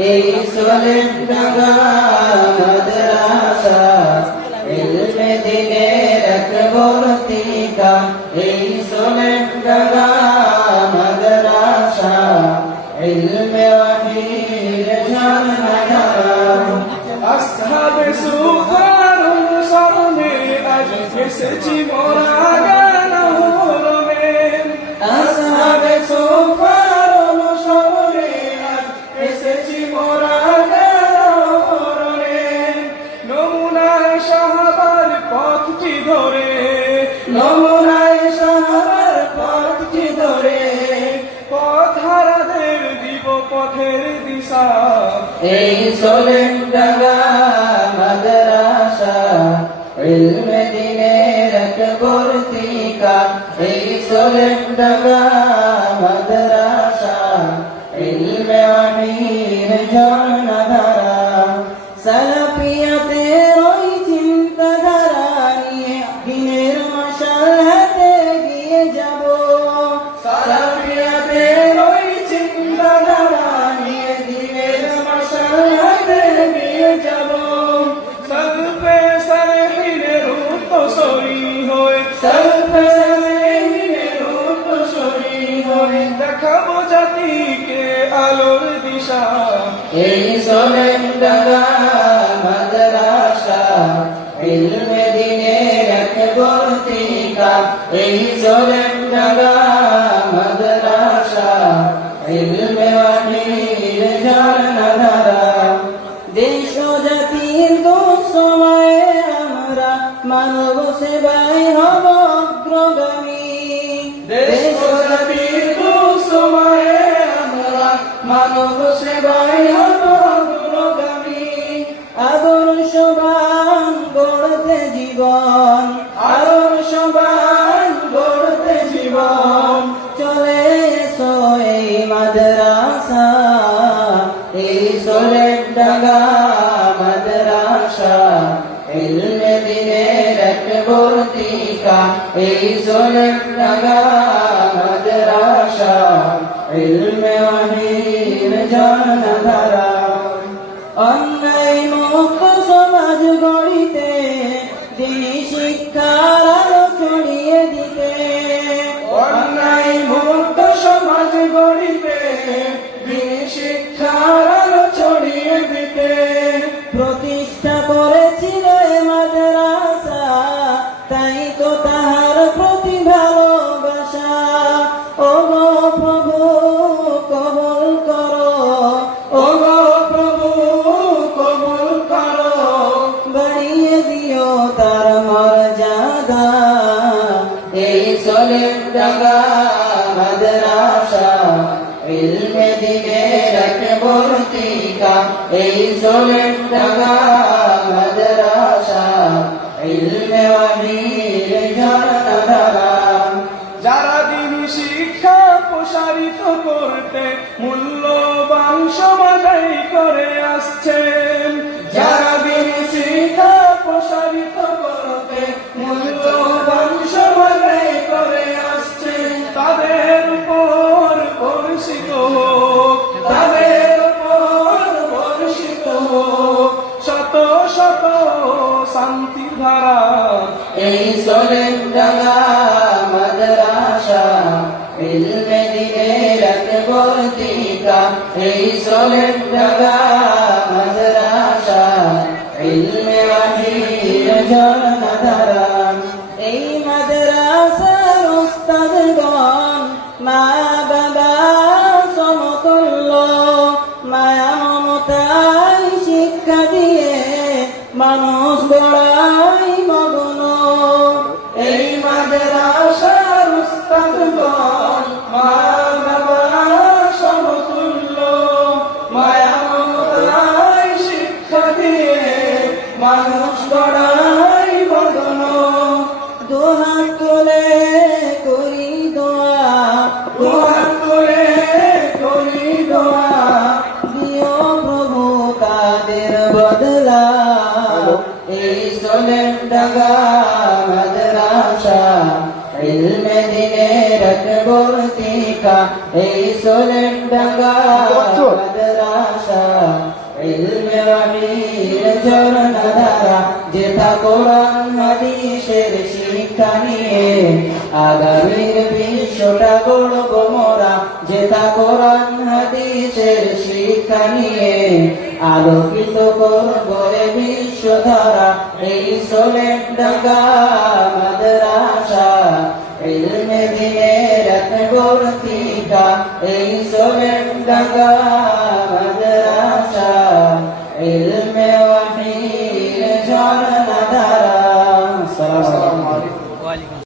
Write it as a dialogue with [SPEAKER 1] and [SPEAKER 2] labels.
[SPEAKER 1] এই সোলেন মাদ্রাসা ইলমে দিনের একবর্তিকা এই সোলেন ডাঙ্গা মাদ্রাসা ইলমে ওয়াহির ঝর্ণাধারা
[SPEAKER 2] আসহাবে সুফার এসেছি মোরা
[SPEAKER 1] এই সোলেন ডাঙ্গা মাদ্রাসা ইলমে দিনের একবর্তিকা এই সোলেন ডাঙ্গা মাদ্রাসা ইলমে ওয়াহির ঝর্ণাধারা একবর্তিকা এই সোলেন ডাঙ্গা মাদ্রাসা ইলমে ওয়াহির ঝর্ণাধারা দেশ ও জাতির সময়ে আমরা মানব সেবায় হব অগ্রগামী দেশ ও জাতির সময়ে আমরা মানব সেবায় হব অগ্রগামী আদর্শবান গড়তে জীবন সোলের মাদ্রাসা ইলমে দিনের একবর্তিকা এই সোলের ডাঙ্গা মাদ্রাসা ইলমে ওয়াহির জনধারা। অন্যায় মুক্ত সমাজ গড়িতে, দিনী শিক্ষার আলো ছড়িয়ে দিতে।
[SPEAKER 2] অন্যায় মুক্ত সমাজ গড়িতে, দিন শিক্ষার
[SPEAKER 1] তার মর্যাদা। এই চলে ডাঙ্গা মাদ্রাসা ইলমে দিনের টিকা এই চলে ডাঙ্গা এই সোলেন ডাঙ্গা মাদ্রাসা ইলমে দিনে রাখব টিকা এই সোলেন ডাঙ্গা মাদ্রাসা ইলমে ওয়াহির ঝর্ণাধারা এই মাদ্রাসার উস্তাদগণ মা বাবা সমতুল্য। মায়া মমতায় শিক্ষা দিয়ে মানুষ মগ্ন এই মাদ্রাসার উস্তাদগণ মা বাবা সমতুল্য মায়া মমতায় শিক্ষা দিয়ে মানুষ গড়াই মগ্ন দোহাত তোলে করি দোয়া দোহাত তোলে করি দোয়া। দিও প্রভু তাদের বদলা এই সোলেন ডাগা। টিকা এই সোলেন ডাগা মাদ্রাসা ইলমে ওয়াহির ঝর্ণাধারা যেথা কোরআন হাদিসের শিক্ষা নিয়ে আগামীর বিশ্বটা গড়ব মোরা যেথা কোরআন হাদিসের শিক্ষা নিয়ে আলোকিত করব এ বিশ্বধারা এই সোলেন ডাঙ্গা মাদ্রাসা। টিকা এই সোলেন ডাঙ্গা মাদ্রাসা ইলমে ওয়া